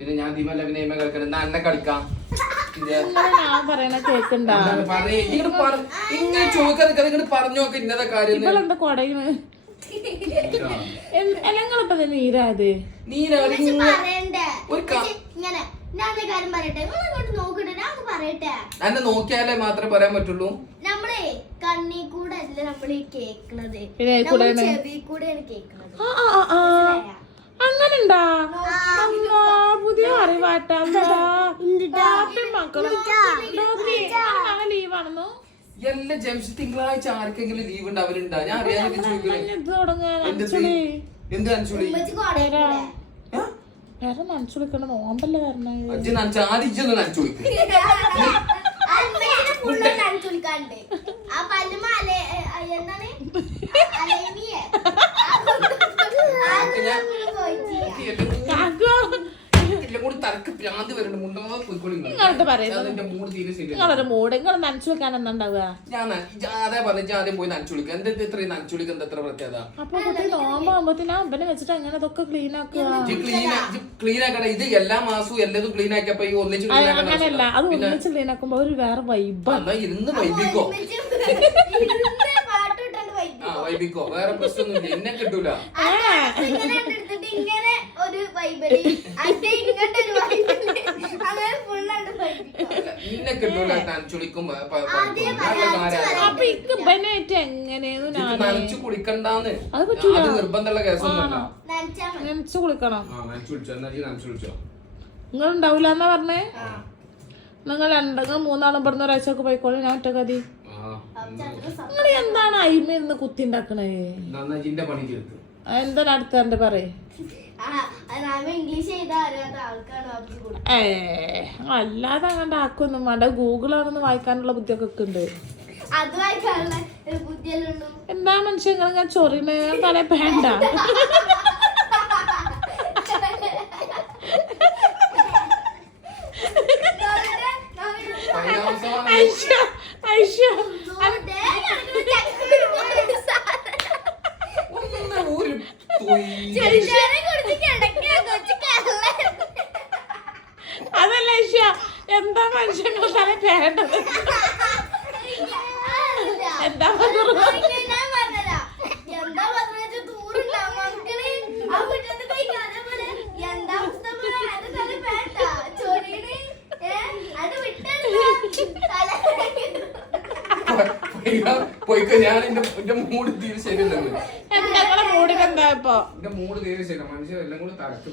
പിന്നെ ഞാൻ ദീമല്ല പിന്നെ ഇമ്മ കളിക്കണം എന്നാ എന്നെ കളിക്കാം ഞാൻ പറയണ കേക്കണ്ടാ ഇങ്ങനെ ചോദിക്കാതെ ഇങ്ങോട്ട് പറഞ്ഞു നോക്ക ഇന്നത്തെ കാര്യം ഇവളെന്താ കൊടയുന്നു എലങ്ങളിപ്പോ നീരാത് എന്നെ നോക്കിയാലേ മാത്രമേ പറയാൻ പറ്റുള്ളൂ. നമ്മളെ കണ്ണി കൂടെ അല്ല നമ്മള് കേക്കണത്, ചെവി കൂടെയാണ് കേക്കണത്. അങ്ങനെണ്ടാ പുതിയ അറിവാട്ടാ മക്കളും ലീവാണെന്നോ എല്ലാ ജംഷി തിങ്കളാഴ്ച ആർക്കെങ്കിലും ലീവ് ഉണ്ടാവലുണ്ടാ? ഞാൻ അറിയാതെ എന്ത് നനച്ചുളി വേറെ നനച്ചുളിക്കണ്ട നോമ്പല്ലേ വരണേ ആദ്യം നനച്ചുളിക്ക് നിങ്ങളൊരു മൂട് നിങ്ങൾ നനച്ചു വെക്കാൻ എന്താ ഉണ്ടാവുക? അതേ പറഞ്ഞു ആദ്യം പോയി നനച്ചുളിക്കുക. എന്താ ഇത്രയും നനച്ചുളിക്ക് എന്താ എത്ര പ്രത്യേകത? അപ്പൊ കുട്ടി നോമ്പാകുമ്പോത്തിന് അമ്പനെ വെച്ചിട്ട് അങ്ങനെ ഇതൊക്കെ ക്ലീൻ ആക്കുക. ക്ലീൻ ആക്കണ ഇത് എല്ലാ മാസവും എല്ലാതും ക്ലീൻ ആക്കിയപ്പോ ഈ ഒന്നിച്ച് അങ്ങനെയല്ല, അത് ഒന്നിച്ച് ക്ലീൻ ആക്കുമ്പോ ഒരു വേറെ വൈബാണ്. ഇരുന്ന് വൈബിക്കോ വൈബിക്കോ വേറെ പ്രശ്നമൊന്നുമില്ല. എന്നെ കിട്ടൂല. ഇങ്ങനെ ഒരു വൈബലി ഇന്നെ കിട്ടൂല നനച്ചുളിക്കുമ്പോ നനച്ചു കുളിക്കണ്ടാന്ന് അത് നിർബന്ധമുള്ള കേസൊന്നുമല്ല. നനച്ചു കുളിക്കണം. നനച്ചുളിച്ചോ നിങ്ങൾ ഉണ്ടാവൂല എന്നാ പറഞ്ഞേ. നിങ്ങൾ മൂന്നാളും പറഞ്ഞ ഒരാഴ്ചക്ക് പോയിക്കോളൂ, ഞാൻ ഒറ്റ കതി. നിങ്ങൾ എന്താണ് അയിമരുന്ന് കുത്തി ഉണ്ടാക്കണേ? എന്താ അടുത്തണ്ട് പറയേ. അല്ലാതെ അങ്ങോട്ട് ആക്കൊന്നും വേണ്ട. ഗൂഗിളാണെന്ന് വായിക്കാനുള്ള ബുദ്ധിയൊക്കെ ഒക്കെ ഉണ്ട്. എന്താ മനുഷ്യൻ ഇങ്ങനെ ചൊറിയണ തല വേണ്ട. അതല്ല ഐഷ്യ, എന്താ മനുഷ്യങ്ങൾ തല വേണ്ടത്? എന്താ പോയിക്കോ. ഞാൻ എന്റെ മൂഡ് തീരെ ശരിയല്ല. എന്താ മൂടിനെന്താ ഇപ്പൊ? എന്റെ മൂഡ് തീരെ ശരിയല്ല. മനുഷ്യരെല്ലാം കൂടെ തലക്ക്